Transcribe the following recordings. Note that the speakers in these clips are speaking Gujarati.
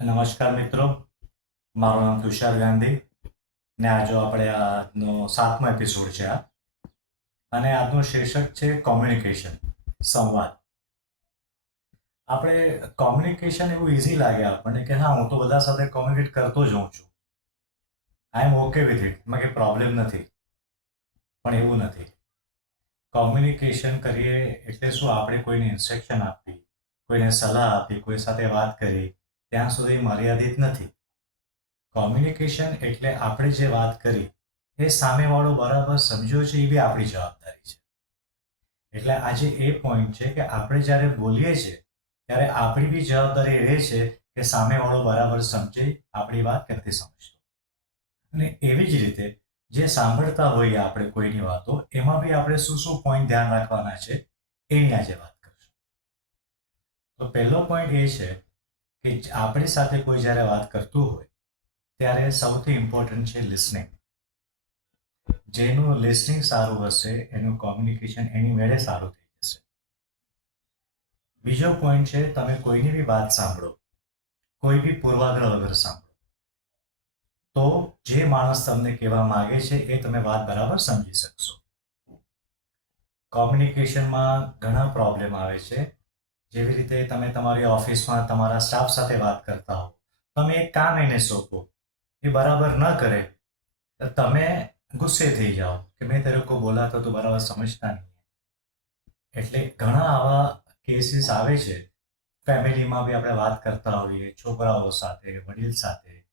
નમસ્કાર મિત્રો. મારું નામ તુષાર ગાંધી ને આજે આપણે આજનો સાતમો એપિસોડ છે આ. અને આજનું શીર્ષક છે કોમ્યુનિકેશન સંવાદ. આપણે કોમ્યુનિકેશન એવું ઇઝી લાગે આપણને કે હા, હું તો બધા સાથે કોમ્યુનિકેટ કરતો જ હોઉં છું. I am okay with it એમાં કંઈ પ્રોબ્લેમ નથી. પણ એવું નથી. કોમ્યુનિકેશન કરીએ એટલે શું આપણે કોઈને ઇન્સ્ટ્રક્શન આપવી, કોઈને સલાહ આપી કોઈ સાથે વાત કરી ત્યાં સુધી મર્યાદિત નથી. કોમ્યુનિકેશન એટલે આપણે જે વાત કરી, એ સામેવાળો બરાબર સમજો છે, એ બી આપણી જવાબદારી છે. એટલે આજે એ પોઈન્ટ છે કે આપણે જ્યારે બોલીએ છીએ, ત્યારે આપણી બી જવાબદારી રહે છે કે સામેવાળો બરાબર સમજે, આપણી વાત નથી સમજતો. અને એવી જ રીતે જે સાંભળતા હોઈએ આપણે કોઈની વાતો, એમાં બી આપણે શું શું પોઈન્ટ ધ્યાન રાખવાના છે, એની આજે વાત કરશું. તો પહેલો પોઈન્ટ એ છે કે આપણી સાથે કોઈ જ્યારે વાત કરતું હોય, ત્યારે સૌથી ઇમ્પોર્ટન્ટ છે લિસનિંગ જેનું લિસનિંગ સારું હશે, એનું કોમ્યુનિકેશન એની મેળે સારું થઈ જશે. બીજો પોઈન્ટ છે, તમે કોઈની બી વાત સાંભળો, કોઈ બી પૂર્વાગ્રહ વગર સાંભળો, તો જે માણસ તમને કહેવા માગે છે, એ તમે વાત બરાબર સમજી શકશો. કોમ્યુનિકેશનમાં ઘણા પ્રોબ્લેમ આવે છે. જેવી રીતે તમે તમારી ઓફિસમાં તમારા સ્ટાફ સાથે વાત કરતા હો, તમે એક કામ એને સોંપો, એ બરાબર ન કરે, તો તમે ગુસ્સે થઈ જાઓ કે મેં તારે કોઈ બોલા તો બરાબર સમજતા નહીં. એટલે ઘણા આવા કેસીસ આવે છે. ફેમિલીમાં બી આપણે વાત કરતા હોઈએ, છોકરાઓ સાથે, વડીલ સાથે.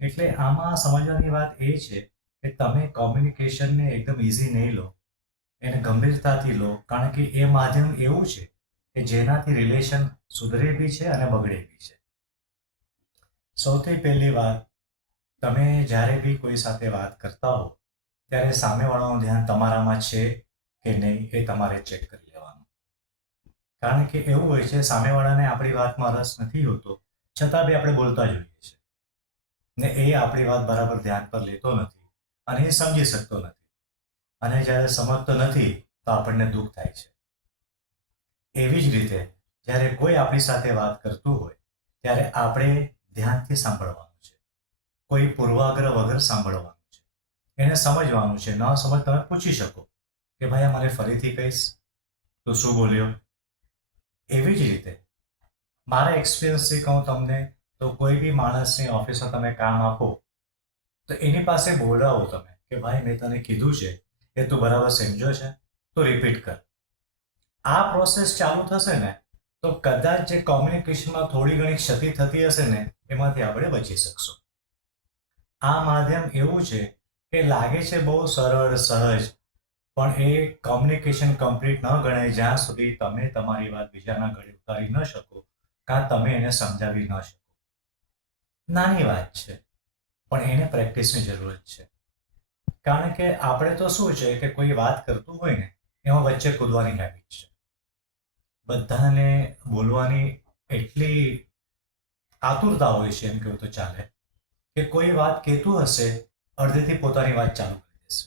એટલે આમાં સમજવાની વાત એ છે કે તમે કોમ્યુનિકેશનને એકદમ ઇઝી નહીં લો. એને ગંભીરતાથી લો, કારણ કે એ માધ્યમ એવું છે કે જેનાથી રિલેશન સુધરે બી છે અને બગડે બી છે. સૌથી પહેલી વાત, તમે જ્યારે બી કોઈ સાથે વાત કરતા હો, ત્યારે સામેવાળાનું ધ્યાન તમારામાં છે કે નહીં એ તમારે ચેક કરી લેવાનું. કારણ કે એવું હોય છે, સામેવાળાને આપણી વાતમાં રસ નથી હોતો, છતાં બી આપણે બોલતા જોઈએ છીએ. ને એ આપણી વાત બરાબર ધ્યાન પર લેતો નથી અને એ સમજી શકતો નથી. અને જ્યારે સમજતો નથી, તો આપણને દુઃખ થાય છે. એવી જ રીતે જ્યારે કોઈ આપણી સાથે વાત કરતું હોય, ત્યારે આપણે ધ્યાનથી સાંભળવાનું છે. કોઈ પૂર્વાગ્રહ વગર સાંભળવાનું છે. એને સમજવાનું છે. ન સમજ તમે પૂછી શકો કે ભાઈ, આ મને ફરીથી કહીશ? તો શું બોલ્યો? એવી જ રીતે મારા એક્સપિરિયન્સથી કહું તમને, તો કોઈ બી માણસની ઓફિસમાં તમે કામ આપો, તો એની પાસે બોલાવો તમે કે ભાઈ, મેં તને કીધું છે એ તું બરાબર સમજો છે, તો રિપીટ કર. આ પ્રોસેસ ચાલુ થશે ને, તો કદાચ જે કોમ્યુનિકેશનમાં થોડી ઘણી ક્ષતિ થતી હશે ને, એમાંથી આપણે બચી શકશું. આ માધ્યમ એવું છે કે લાગે છે બહુ સરળ, સહજ, પણ એ કોમ્યુનિકેશન કમ્પ્લીટ ન ગણાય જ્યાં સુધી તમે તમારી વાત બીજાના ઘરે ઉતારી ન શકો, કાં તમે એને સમજાવી ન શકો. નાની વાત છે, પણ એને પ્રેક્ટિસની જરૂરત છે. કારણ કે આપણે તો શું છે કે કોઈ વાત કરતું હોય ને, એમાં વચ્ચે કૂદવાની હેબિટ છે. બધાને બોલવાની એટલી આતુરતા હોય છે એમ કહું તો ચાલે, કે કોઈ વાત કહેતું હશે, અડધેથી પોતાની વાત ચાલુ કરી દેશે.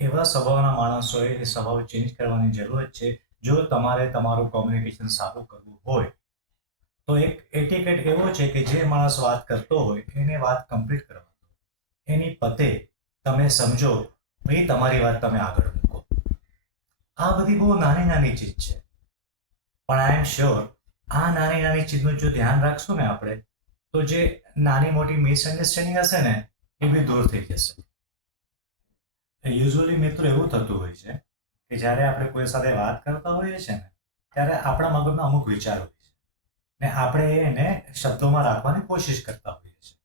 એવા સ્વભાવના માણસોએ એ સ્વભાવ ચેન્જ કરવાની જરૂરત છે. જો તમારે તમારું કોમ્યુનિકેશન સારું કરવું હોય, તો એક એટિકેટ એવો છે કે જે માણસ વાત કરતો હોય, એને વાત કમ્પ્લીટ કરવા એની પતે તમે સમજો, ભાઈ, તમારી વાત તમે આગળ મૂકો. આ બધી બહુ નાની નાની ચીજ છે. પણ આઈ એમ શ્યોર આ નાની નાની ચીજનું જો ધ્યાન રાખશું ને આપણે, તો જે નાની મોટી મિસઅન્ડરસ્ટેન્ડિંગ હશે ને, એ બી દૂર થઈ જશે. યુઝ્યુઅલી મિત્રો એવું થતું હોય છે કે જ્યારે આપણે કોઈ સાથે વાત કરતા હોઈએ છીએ ને, ત્યારે આપણા મગજમાં અમુક વિચાર હોય છે. ને આપણે એને શબ્દોમાં રાખવાની કોશિશ કરતા હોઈએ છીએ.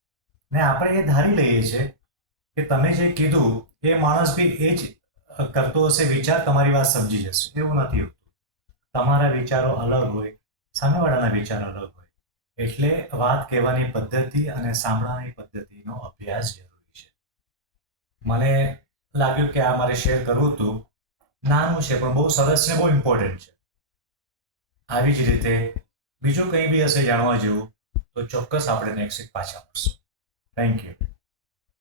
ને આપણે એ ધારી લઈએ છીએ કે તમે જે કીધું, એ માણસ બી એ જ કરતો હશે વિચાર, તમારી વાત સમજી જશે. એવું નથી હોતું. તમારા વિચારો અલગ હોય, સામેવાળાના વિચાર અલગ હોય. એટલે વાત કહેવાની પદ્ધતિ અને સાંભળવાની પદ્ધતિનો અભ્યાસ જરૂરી છે. મને લાગ્યું કે આ મારે શેર કરવું હતું. નાનું છે, પણ બહુ સરસ ને બહુ ઇમ્પોર્ટન્ટ છે. આવી જ રીતે બીજું કંઈ બી હશે જાણવા જેવું, તો ચોક્કસ આપણે નેક્સ્ટ પાછા મળશું. Thank you